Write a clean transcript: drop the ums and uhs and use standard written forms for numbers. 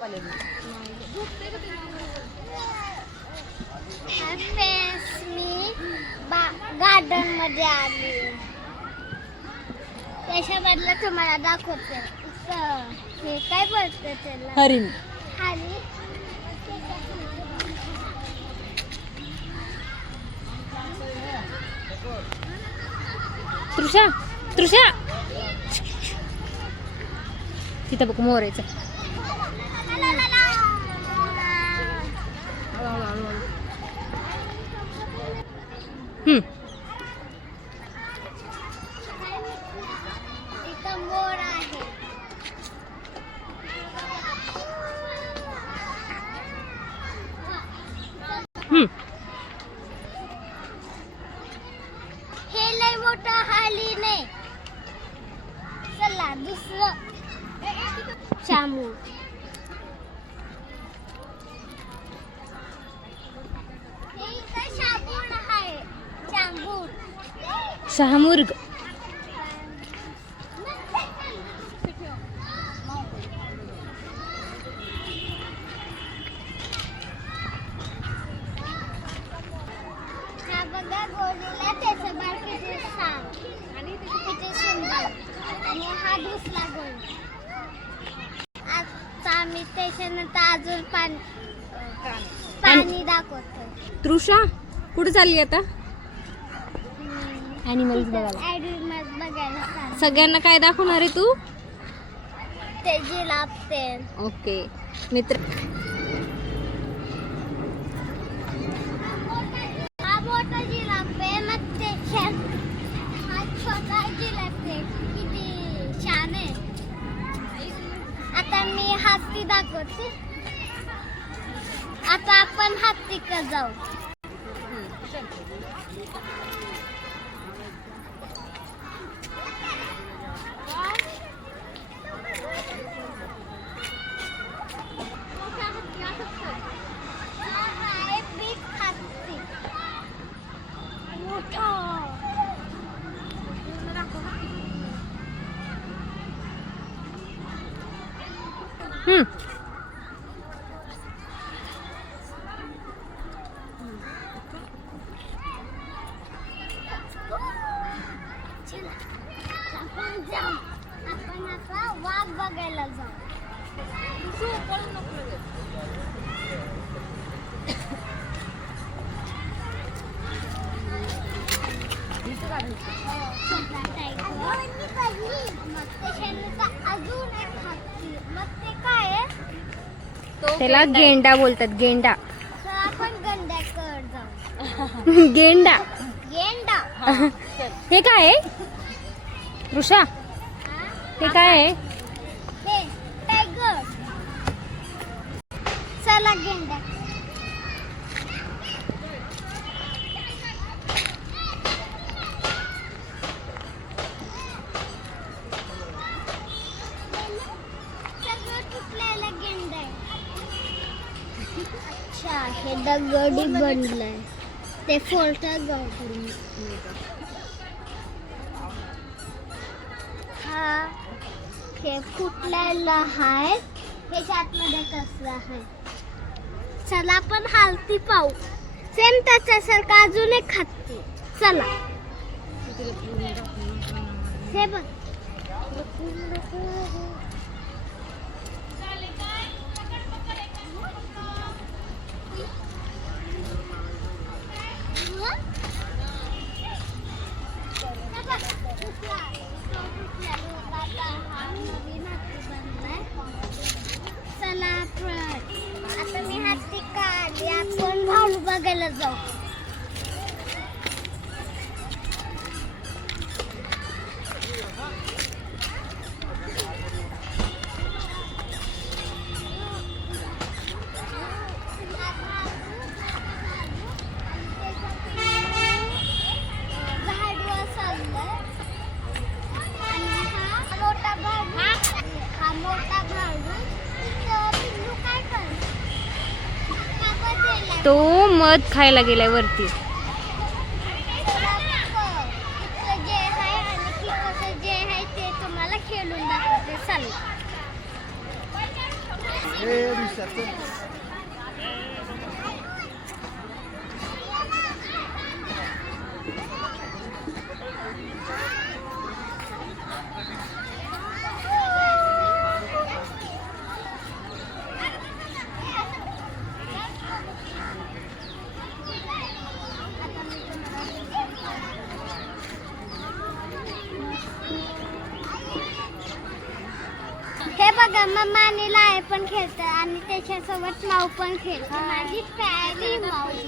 मी garden मध्ये आली. त्याच्यामधलं तुम्हाला दाखवते. हे काय बोलतं त्याला? हरिण. तृषा तृषा तिथं बघ मोर यायचं. मोर आहे. हे लय मोठं हाली नाही. चला दुसरं चामूर. हे इथं शाबूर आहे. चांबूर. शहामुर्ग. बघा गोरीला त्याचं बाळ किती छान आणि किती सुंदर. आणि हा दुसरा गोरी. आता आम्ही त्याच्यानंतर अजून पाणी दाखवतो. तृषा कुठे चालली आता? ॲनिमल्स बघायला. ॲनिमल्स बघायला. सगळ्यांना काय दाखवणार आहे तू? ते जिराफ ते. ओके मित्र. मोठा जिराफ आहे. मग ते हा छोटा जिराफ आहे. किती छान आहे. आता मी हत्ती दाखवते. आता आपण हत्तीकडे जाऊ. आपण आता वाघ बघायला जाऊ. अजून एक हत्ती. मग ते काय आहे? त्याला गेंडा बोलतात. गेंडा. तर आपण गंड्याकडे जाऊ. गेंडा. गेंडा. हे काय आहे तृषा? हे काय आहे? हे टायगर. चला गेंडा. अच्छा हे दगडी बनलंय. ते फोल्टर गावून. हा हे फुटलेला आहे. ह्याच्या आतमध्ये कसला आहे. चला आपण हालती पाहू. सेम त्याच्यासारखं अजून एक हत्ती. चला हे बघ. चला आता मी हत्ती काढली. आपण भालू बघायला जाऊ. तो मध खायला गेलाय वरती. जे आहे ते तुम्हाला खेळून दाखवते. चला हे बघा मम्मा आणि लाय पण खेळतात आणि त्याच्यासोबत माऊ पण खेळते. माझी प्यारी माऊ.